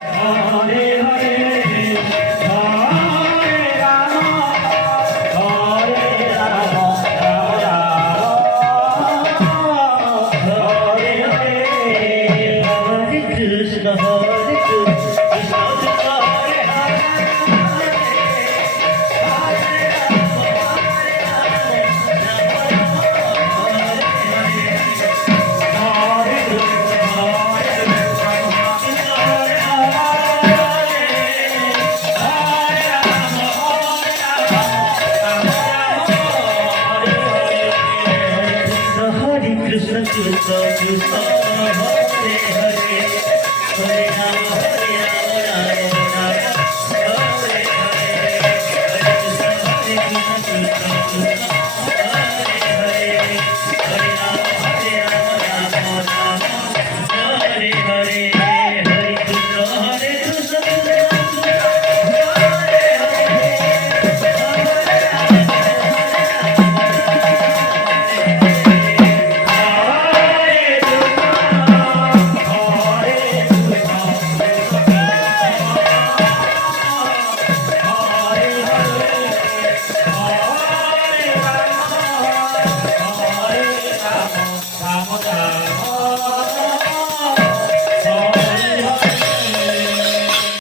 Hare Hare, Hare Rama, Hare Rama, Rama Rama, Hare Hare, Hare Krishna, Hare Krishna, Krishna Krishna, Hare Hare, Hare Rama, Krishna Krishna Krishna